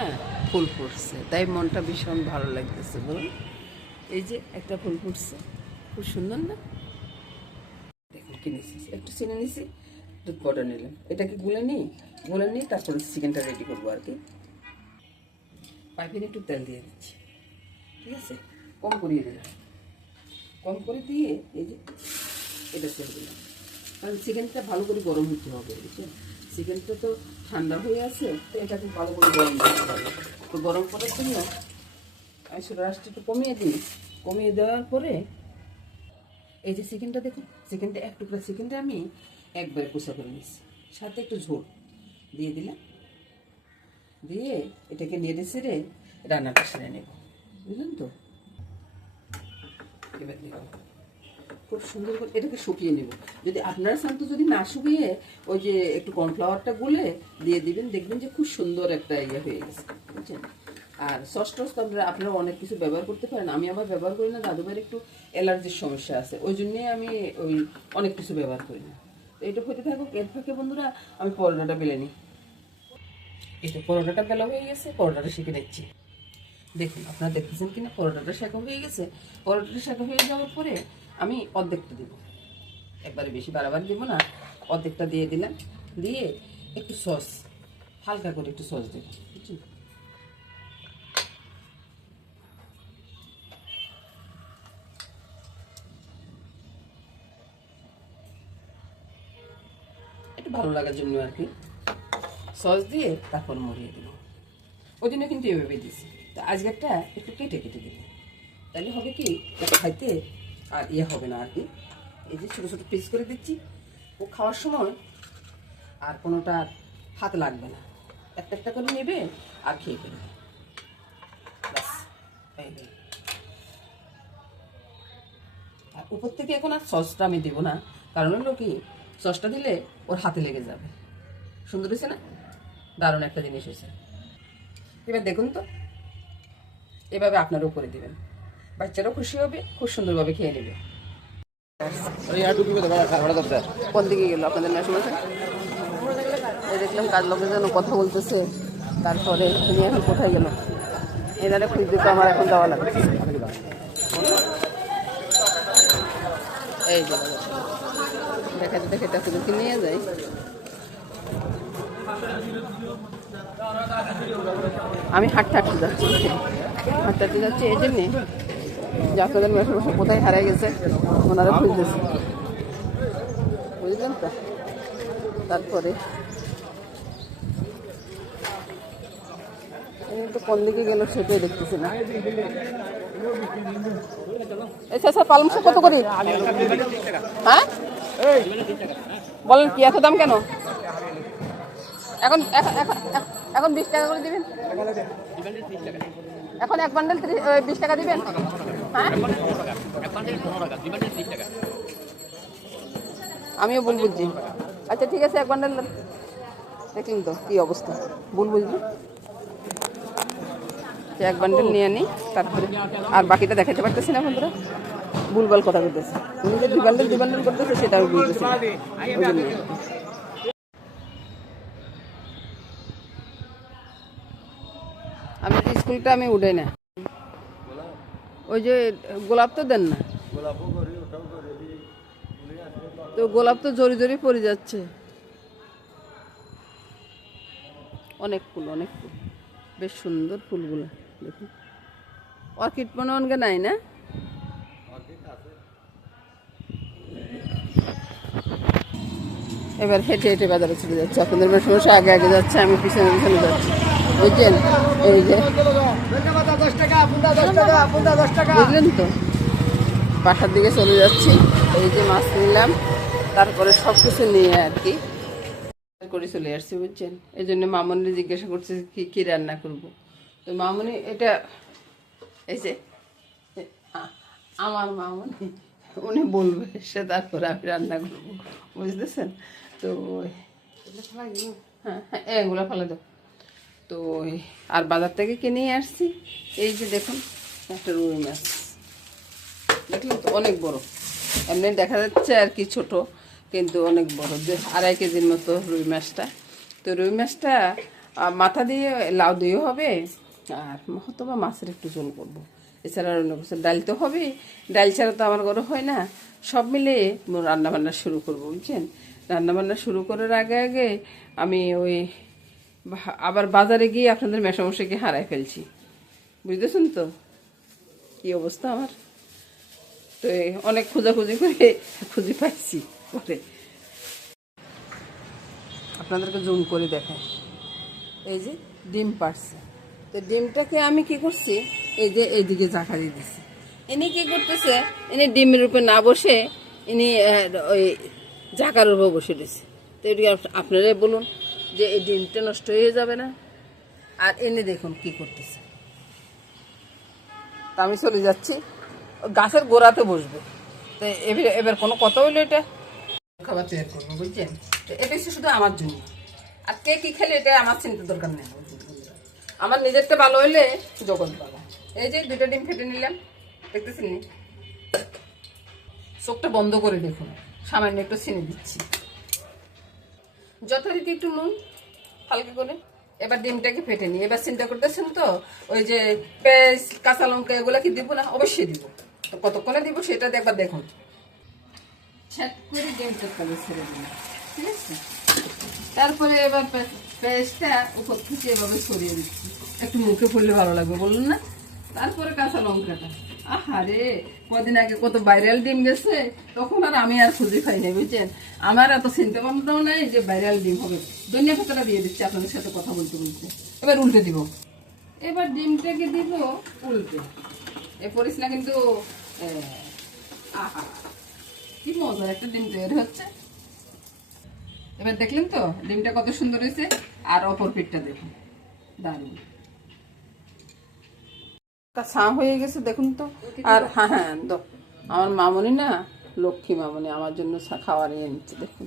হ্যাঁ ফুল ফুটছে, তাই মনটা ভীষণ ভালো লাগতেছে বলুন। এই যে একটা ফুল ফুটছে, খুব সুন্দর না? দেখুন কিনেছি, একটু চিনে নিছি, দুধ পাউডার নিলাম, এটাকে গুলে নিই তারপরে চিকেনটা রেডি করবো আর কি। পাইপিনে একটু তেল দিয়ে দিচ্ছি, ঠিক আছে, কম করিয়ে দিলাম, কম করে দিয়ে এই যে এটা ছেড়ে দিলাম, কারণ চিকেনটা ভালো করে গরম হতে হবে, বুঝছেন? চিকেনটা তো ঠান্ডা হয়ে আছে, তো এটাকে ভালো করে গরম করতে হবে। তো গরম করার জন্য আমি ছোটো রাসটা একটু কমিয়ে দিই, কমিয়ে দেওয়ার পরে এই যে চিকেনটা দেখুন, চিকেনটা এক টুকরা চিকেনটা আমি একবারে কুচা করে নিচ্ছি, সাথে একটু ঝোল দিয়ে দিলাম, দিয়ে এটাকে নেড়ে ছেড়ে রান্নাটা সেরে নেব, বুঝলেন তো? এবার দেখুন খুব সুন্দর করে এটাকে শুকিয়ে নেব। যদি আপনারা চান তো যদি না শুকিয়ে ওই যে একটু কর্নফ্লাওয়ারটা গুলে দিয়ে দিবেন, দেখবেন যে খুব সুন্দর একটা ইয়ে হয়ে গেছে, বুঝছেন? আর সস টস তো আপনারা অনেক কিছু ব্যবহার করতে পারেন, আমি আবার ব্যবহার করি না, দাদু ভাইয়ের একটু অ্যালার্জির সমস্যা আছে, ওই জন্যে আমি ওই অনেক কিছু ব্যবহার করি না। তো এটা হতে থাকুক, এর ফাঁকে বন্ধুরা আমি পরোটাটা বেলে নিই। এই তো পরোটাটা বেলা হয়ে গেছে, পরোটাটা শিখে নিচ্ছি। দেখুন আপনারা দেখতেছেন কিনা, পরোটাটা শেখা হয়ে গেছে। পরোটাটা শেখা হয়ে যাওয়ার পরে আমি অর্ধেকটা দিব, একবারে বেশি বাড়াবার দিব না, অর্ধেকটা দিয়ে দিলাম, দিয়ে একটু সস, হালকা করে একটু সস দেব, বুঝছেন? একটু ভালো লাগার জন্য আর কি সস দিয়ে তারপর মরিয়ে দেবো, ওই জন্য কিন্তু এভাবে দিয়েছি। তো আজকেরটা একটু কেটে কেটে দেবো, তাহলে হবে কি ও খাইতে আর ইয়ে হবে না আর কি। এই যে ছোটো ছোটো পিস করে দিচ্ছি, ও খাওয়ার সময় আর কোনোটা হাত লাগবে না, একটা একটা করে নেবে আর খেয়ে ফেলবে, ব্যাস। আর উপর থেকে এখন আর সসটা আমি দেবো না, কারণ হলো কি সসটা দিলে ওর হাতে লেগে যাবে। সুন্দর হয়েছে না? দারুণ একটা জিনিস হয়েছে। এবার দেখুন তো, এভাবে আপনারাও করে দেবেন, বাচ্চারাও খুশি হবে, খুব সুন্দরভাবে খেয়ে নেবে। কোন দিকে গেল আপনাদের মেশমশাই? এই দেখলাম কাজ লোকের জন্য কথা বলতেছে, তারপরে তিনি এখন কোথায় গেল? এনারে খুঁজতে তো আমার এখন যাওয়া লাগবে। এই যে দেখাতে দেখাতে আপনাদেরকে নিয়ে যাই। আমি হাঁটতে হাঁটতে যাচ্ছি, হাঁটতে হাঁটতে যাচ্ছি এই জন্যে যে আপনাদের মেশমশাই কোথায় হারিয়ে গেছে ওনারা খুঁজতেছে, বুঝলেন তো? তারপরে তো কোন দিকে গেল সেটাই দেখতেছি না। আচ্ছা স্যার, পালং শাক কত করে? হ্যাঁ বলেন, কি এত দাম কেন? এখন এখন 20 টাকা করে দিবেন, এখন এক বান্ডেল 20 টাকা দিবেন। হ্যাঁ আমিও ভুল বুঝছি। আচ্ছা ঠিক আছে, এক বান্ডেল দেখলেন তো কি অবস্থা, ভুল বুঝলি, এক বান্ডেল নিয়ে নিই, তারপরে আর বাকিটা দেখাতে পারতেছি না বন্ধুরা, ভুলভাল কথা বলতেছে, উনি যে দুই বান্ডেল করতেছে সেটা আমি বুঝতেছি না, ওই জন্য। আমি স্কুলটা আমি উঠে না, ওই যে গোলাপ তো দেন না, তো গোলাপ তো জড়ি জড়ি পড়ে যাচ্ছে, অনেক ফুল বেশ সুন্দর ফুলগুলো দেখুন। অর্কিড মনে অনকে নাই না? এবার হেঁটে হেঁটে বাজারে চলে যাচ্ছে, আপনাদের মেশমশাই আগে আগে যাচ্ছে, আমি পিছনে পিছনে যাচ্ছি, বুঝছেন? এই যে বুঝলেন তো, বাসার দিকে চলে যাচ্ছি। এই যে মাছ নিলাম, তারপরে সব কিছু নিয়ে আর কি করে চলে আসছি, বুঝছেন? এই জন্য মামনি জিজ্ঞাসা করছে কি কি রান্না করব। তো মামনি এটা এই যে আমার মামনি, উনি বলবে সে তারপরে আমি রান্না করবো, বুঝতেছেন তো? হ্যাঁ হ্যাঁ এগুলো ফেলে দাও। তো আর বাজার থেকে কিনে আসছি, এই যে দেখুন একটা রুই মাছ, দেখলেন তো অনেক বড়, এমনি দেখা যাচ্ছে আর কি ছোট, কিন্তু অনেক বড়, যে 2.5 কেজির মতো রুই মাছটা। তো রুই মাছটা মাথা দিয়ে লাউ দিয়েও হবে, আর হয়তো বা মাছের একটু ঝোল করবো। এছাড়া আর অন্য কিছু, ডাল তো হবে, ডাল ছাড়া তো আমার ঘরে হয় না। সব মিলে রান্নাবান্না শুরু করবো, বুঝছেন। রান্নাবান্না শুরু করার আগে আগে আমি ওই আবার বাজারে গিয়ে আপনাদের মেশামশাইকে হারাই ফেলছি, বুঝতেছেন তো কি অবস্থা আমার। তো অনেক খোঁজাখুঁজি করে খুঁজে পাইছি পরে আপনাদেরকে জুম করে দেখায়। এই যে ডিম পাড়ছে, তো ডিমটাকে আমি কি করছি, এই যে এইদিকে জাঁকা দিয়ে দিচ্ছি। ইনি কি করতেছে, ইনি ডিমের উপরে না বসে ইনি ওই ঝাঁকার উপর বসে দিচ্ছে। তো এটি আপনারাই বলুন যে এই ডিমটা নষ্ট হয়ে যাবে না। আর এনে দেখুন কি করতেছে। তা আমি চলে যাচ্ছি, গাছের গোড়াতে বসবো। তো এবার কোনো কথা হইলো, এটা খাবার তৈরি করবো, বুঝছেন। তো এটা হচ্ছে শুধু আমার জন্য, আর কে কি খেলে এটা আমার চিন্তা দরকার নেই। আমার নিজেরটা ভালো হইলে জগৎ ভালো। এই যে 2টা ডিম ফেটে নিলাম, দেখতেছেন নি। চোখটা বন্ধ করে দেখুন, সামান্য একটু চিনি দিচ্ছি, যথারীতি একটু নুন হালকা করে। এবার ডিমটাকে ফেটে নিই। এবার চিন্তা করতেছেন তো, ওই যে পেঁয়াজ কাঁচা লঙ্কা এগুলো কি দিব না? অবশ্যই দিব। তো কতক্ষণে দিব সেটা একবার দেখুন। ছ্যাট করে ডিমটা তবে ছেড়ে দিন, ঠিক আছে। তারপরে এবার পেঁয়াজটা উপর থেকে এভাবে সরিয়ে দিচ্ছি, একটু মুখে পড়লে ভালো লাগবে, বলুন না। তারপরে কাঁচা লঙ্কাটা, আহারে কদিন আগে কত ভাইরাল ডিম গেছে, তখন আর আমি আর খুঁজে পাই নাই, বুঝছেন। আমার এত চিন্তা ভাবনাও নাই যে ভাইরাল ডিম হবে। ধনিয়া পাতাটা দিয়ে দিচ্ছি আপনাদের সাথে কথা বলতে বলতে। এবার উল্টে দিব, এবার ডিমটাকে দিব উল্টে। এ পড়িস না কিন্তু, আহা কি মজা একটা ডিম তৈরি হচ্ছে। এবার দেখলেন তো ডিমটা কত সুন্দর হয়েছে। আর অপর পিঠটা দেখুন, দারুণ ছা হয়ে গেছে, দেখুন তো। আর হ্যাঁ হ্যাঁ, আমার মামনি না, লক্ষ্মী মামনি আমার জন্য খাওয়া নিয়ে নিচ্ছে, দেখুন।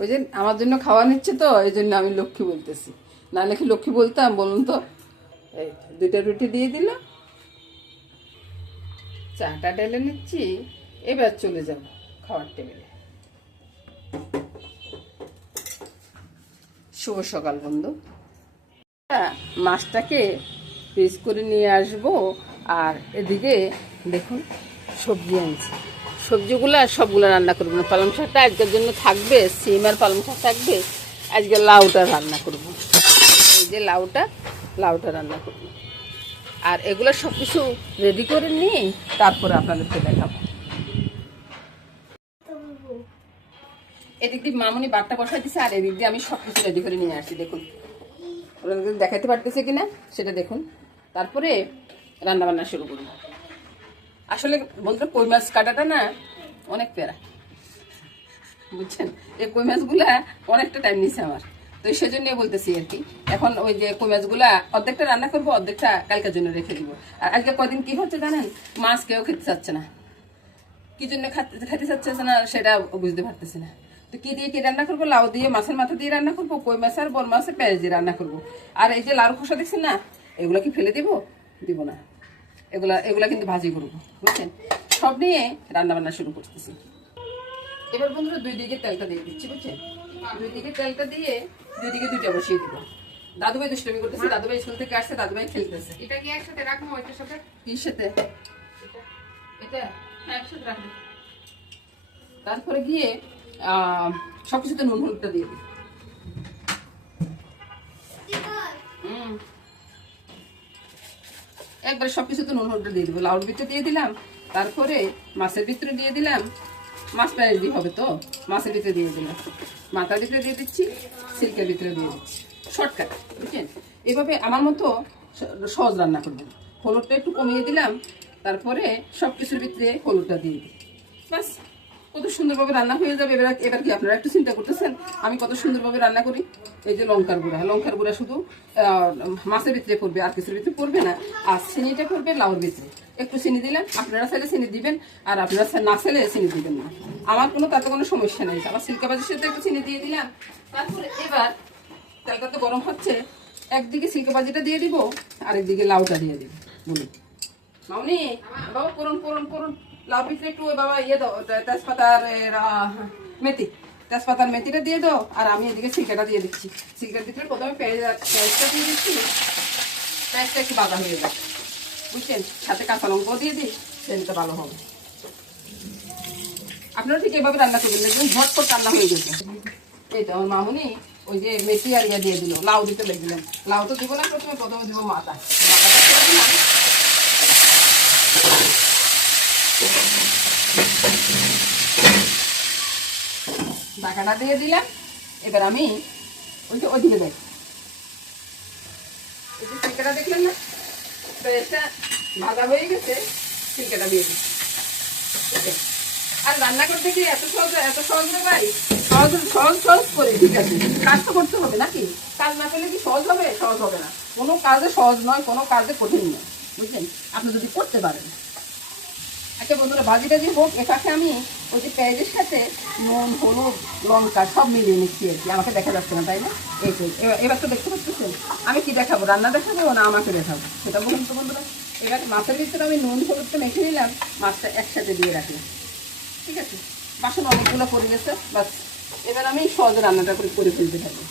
ওই যে আমার জন্য খাওয়া নিচ্ছে, তো এই জন্য আমি লক্ষ্মী বলতেছি, নাহলে কি লক্ষ্মী বলতাম বলুন তো। এই 2টা রুটি দিয়ে দিল, চাটা ঢেলে নিচ্ছি। এবার চলে যাব খাওয়ার টেবিলে। শুভ সকাল বন্ধু। মাছটাকে পিস করে নিয়ে আসবো, আর এদিকে দেখুন সবজি আনছি। সবজিগুলো সবগুলো রান্না করবো না, পালং শাকটা আজকের জন্য থাকবে, সিম আর পালং শাক থাকবে। আজকে লাউটা রান্না করব, এই যে লাউটা রান্না করব। আর এগুলো সব কিছু রেডি করে নিয়ে তারপরে আপনাদেরকে দেখাবো। এদিক দিয়ে মামনি বাটটা বসাই দিছে, আর এদিক দিয়ে আমি সব কিছু রেডি করে নিয়ে আসছি, দেখুন। আপনাদের দেখাতে পারতেছে কিনা সেটা দেখুন। তারপরে রান্না বান্না শুরু করব। আসলে বলতে কই মাছ কাটাটা না অনেক প্যারা, বুঝছেন। এই কই মাছগুলা অনেকটা টাইম নিচ্ছে আমার, তো সেজন্য বলতেছি আর কি। এখন ওই যে কই মাছগুলা অর্ধেকটা রান্না করবো, অর্ধেকটা কালকের জন্য রেখে দিব। আর আজকে কদিন কি হচ্ছে জানেন, মাছ কেউ খেতে চাচ্ছে না। কি জন্য খেতে চাচ্ছে না সেটা বুঝতে পারতেছি না। তো কি দিয়ে কি রান্না করবো, লাউ দিয়ে মাছের মাথা দিয়ে রান্না করবো, কই মাছ আর বড় মাছের পেঁয়াজ দিয়ে রান্না করবো। আর এই যে লাউ খোসা দেখছেন না, এগুলো কি ফেলে দিব না, এগুলা কিন্তু ভাজি করবো, বুঝছেন। সব নিয়ে রান্না বান্না শুরু করতেছি। এবার বন্ধুরা 2 দিকে তেলটা দিয়ে দিচ্ছি, বুঝছেন। 2 দিকে তেলটা দিয়ে 2 দিকে 2টা বসিয়ে দিব। দাদুভাই দুষ্টমি করতেছে, দাদুভাই স্কুল থেকে আসছে, দাদুভাই খেলতেছে। এটা কি একসাথে রাখবো ওইটার সাথে? কি সাথে? এটা হ্যাঁ একসাথে রাখবো। তারপরে গিয়ে সবকিছুতে নুন হলুদটা দিয়ে দিই। একবারে সবকিছুতে নুন হলুদটা দিয়ে দিব। লাউর ভিতরে দিয়ে দিলাম, তারপরে মাছের ভিতরে দিয়ে দিলাম। মাছ পেঁয়াজ দিয়ে হবে তো, মাছের ভিতরে দিয়ে দিলাম, মাথার ভিতরে দিয়ে দিচ্ছি, সিল্কের ভিতরে দিয়ে দিচ্ছি। শর্টকাট, বুঝছেন। এভাবে আমার মতো সহজ রান্না করবেন। হলুদটা একটু কমিয়ে দিলাম, তারপরে সব কিছুর ভিতরে হলুদটা দিয়ে দিই, বাস। কত সুন্দরভাবে রান্না হয়ে যাবে। এবার কি আপনারা একটু চিন্তা করতেছেন আমি কত সুন্দরভাবে রান্না করি? এই যে লঙ্কার গুঁড়া শুধু মাছের ভিতরে পড়বে, আর কিছুর ভিতরে পড়বে না। আর চিনিটা পড়বে লাউর ভিতরে। একটু চিনি দিলেন, আপনারা চাইলে চিনি দিবেন, আর আপনারা না চাইলে চিনি দিবেন না। আমার তাতে কোনো সমস্যা নেই। আমার সিল্কা ভাজির সাথে একটু চিনি দিয়ে দিলাম। তারপরে এবার তেলটা তো গরম হচ্ছে, একদিকে সিল্কা ভাজিটা দিয়ে দিব, আর একদিকে লাউটা দিয়ে দিব। বলুন মামনি, বাবা করুন লাউ পিঠে একটু বাবা ইয়ে দাও, তেজপাতা আর মেথি তেজপাতার মেথিটা দিয়ে দাও, আর আমি এদিকে সিলকাটা দিয়ে দিচ্ছি। সিলকাটা দিতে প্রথমে পেঁয়াজটা দিয়ে দিচ্ছি, পেঁয়াজটা একটু বাদা হয়ে যাবে, বুঝছেন? সাথে কাঁচা লঙ্কাও দিয়ে দিই, সেটা ভালো হবে। আপনারা ঠিক এভাবে রান্না করবেন, দেখবেন ঝটপট রান্না হয়ে গেছে। এই তো আমার মামুনি ওই যে মেথি আর ইয়া দিয়ে দিল, লাউ দিতে লেগেছিলাম। লাউ তো দিব না, প্রথমে দিব মাথা। মাথাটা ছেড়ে দিলাম, ঢাকাটা দিয়ে দিলাম। এবার আমি ওইদিকে দেখ, এই যে সিলকাটা দেখলেন না, পেঁয়াজটা ভাজা হয়ে গেছে, সিলকাটা দিয়ে দিই। আর রান্না করতে কি এত সহজ রে ভাই? সহজ করে, ঠিক আছে, কাজ তো করতে হবে নাকি? কাজ না করলে কি সহজ হবে? সহজ হবে না। কোনো কাজে সহজ নয়, কোনো কাজে কঠিন নয়, বুঝলেন? আপনি যদি করতে পারেন। আচ্ছা বন্ধুরা, ভাজিটা যে হোক, এটাকে আমি ওই যে পেঁয়াজের সাথে নুন, হলুদ, লঙ্কা সব মিলিয়ে নিচ্ছি আর কি। আমাকে দেখা যাচ্ছে না, তাই না? এই তো এবার তো দেখতে পাচ্ছেন আমি কি দেখাবো, রান্না দেখাবো না আমাকে দেখাবো, সেটা বলুন তো বন্ধুরা। এবার মাছের ভিতরে আমি নুন হলুদটা মেখে নিলাম, মাছটা একসাথে দিয়ে রাখলাম, ঠিক আছে? বাসন অনেকগুলো পড়ে গেছে, বাস এবার আমি সহজে রান্নাটা করে ফেলতে থাকি।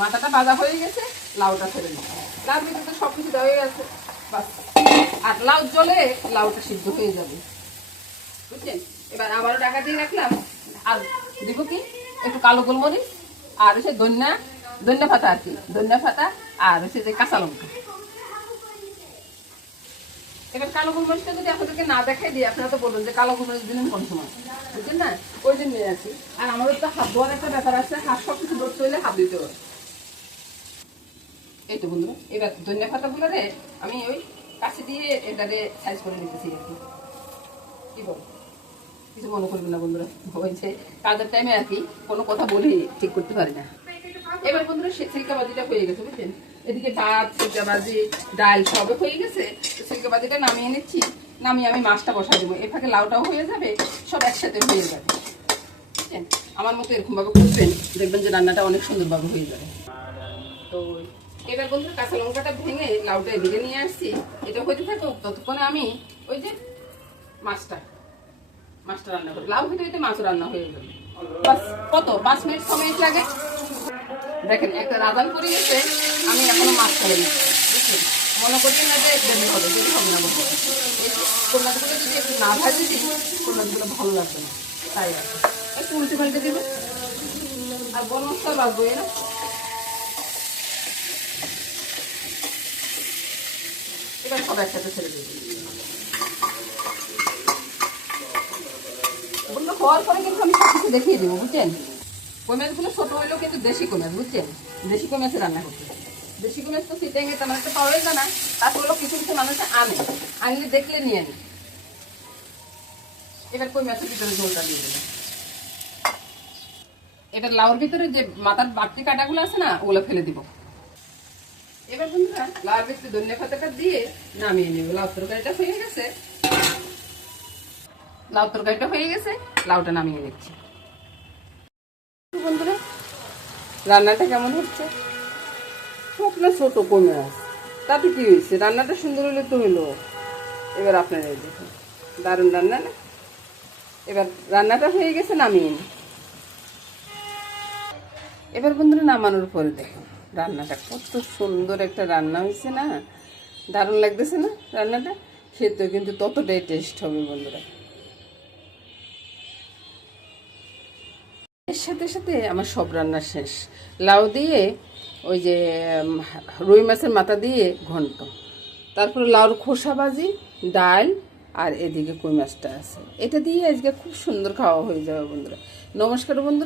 মাথাটা ভাজা হয়ে গেছে, লাউটা ছেড়ে নিই। লাউর ভিতরে তো সব কিছু দেওয়া হয়ে গেছে, বাস। আর লাউ জলে লাউটা সিদ্ধ হয়ে যাবে, বুঝছেন? এবার আবারও ঢাকা দিয়ে রাখলাম। আর দিব কি একটু কালো গোলমরিচ, আর হচ্ছে ধনিয়া পাতা আর কি, ধনিয়া পাতা, আর হচ্ছে যে কাঁচা লঙ্কা। এবার কালো গোলমরিচটা যদি আপনাদেরকে না দেখাই দিই, আপনারা তো বলবেন যে কালো গোলমরিচ দিলেন কোন সময়, বুঝছেন না? ওই জন্য নিয়ে আসি। আর আমাদের তো হাত ধোয়ার একটা ব্যাপার আছে, হাত সব কিছু ধরতে হইলে হাত দিতে হবে। এই তো বন্ধুরা, এবার ধনিয়া পাতাগুলো রে আমি ওই কাছে দিয়ে এটারে সাইজ করে নিতেছি আর কি। কি বল, কিছু মনে করবেন না বন্ধুরা, হয়েছে কাজের টাইমে আর কি কোনো কথা বলি ঠিক করতে পারি না। এবার বন্ধুরা সিলকা ভাজিটা হয়ে গেছে, বুঝছেন? এদিকে ভাত, সিলকা ভাজি, ডাল সব হয়ে গেছে। সিলকা ভাজিটা নামিয়ে নিচ্ছি, নামিয়ে আমি মাছটা বসা দেবো। এর ফাঁকে লাউটাও হয়ে যাবে, সব একসাথে হয়ে যাবে, বুঝছেন? আমার মতো এরকম ভাবে করবেন, দেখবেন যে রান্নাটা অনেক সুন্দরভাবে হয়ে যাবে। তো এবার বন্ধুরা কাঁচা লঙ্কাটা ভেঙে লাউটা এদিকে নিয়ে আসছি, এটা হইতে থাকুক, ততক্ষণে আমি ওই যে মাছটা রান্না করি। লাউ হইতে হইতে মাছও রান্না হয়ে যাবে, বাস। কত 5 মিনিট 6 মিনিট লাগে। দেখেন একটা রাজান করে গেছে, আমি এখনো মাছ করে নিচ্ছি, বুঝছেন? মনে করছি না যে দেরি হবে না বলবো। এই কন্যাগুলো যদি একটু না ভাজি দিই, কন্যাগুলো ভালো লাগবে না, তাই আছে একটু উল্টে পাল্টে দিব। আর বন মশলা বাঁচবো না, এবার সব একসাথে ছেড়ে দেবো। ওগুলো হওয়ার পরে কিন্তু আমি সব কিছু দেখিয়ে দেবো, বুঝছেন? কই মাছগুলো ছোট হইলেও কিন্তু দেশি কই মাছ, বুঝছেন? দেশি কই মাছে রান্না করতে। দেশি কই মাছ তো সিটাঙ্গে তেমন একটা পাওয়াই যায় না, তারপরেও কিছু মানুষে আনলে দেখলে নিয়ে আনি। এবার কই মাছের ভিতরে ঝোলটা দিয়ে দেবো। এবার লাউর ভিতরে যে মাথার বাড়তি কাটাগুলো আছে না, ওগুলো ফেলে দিব। এবার বন্ধুরা লাউর ভিতরে ধনিয়া পাতাটা দিয়ে নামিয়ে নেব। লাউ তরকারিটা হয়ে গেছে, লাউটা নামিয়ে নিচ্ছি। বন্ধুরা রান্নাটা কেমন হচ্ছে? ছোট না ছোট কই মাছ, তাতে কি হয়েছে? রান্নাটা সুন্দর হলে তো হইলো। এবার আপনারা দেখুন, দারুণ রান্না না? এবার রান্নাটা হয়ে গেছে, নামিয়ে নিন। এবার বন্ধুরা নামানোর পরে দেখুন রান্নাটা কত সুন্দর একটা রান্না হয়েছে না, দারুণ লাগতেছে না রান্নাটা? সে তো কিন্তু ততটাই টেস্ট হবে বন্ধুরা। এর সাথে সাথে আমার সব রান্না শেষ। লাউ দিয়ে ওই যে রুই মাছের মাথা দিয়ে ঘন্ট, তারপরে লাউর খোসা ভাজি, ডাল, আর এদিকে কই মাছটা আছে। এটা দিয়ে আজকে খুব সুন্দর খাওয়া হয়ে যাবে বন্ধুরা। নমস্কার বন্ধুরা।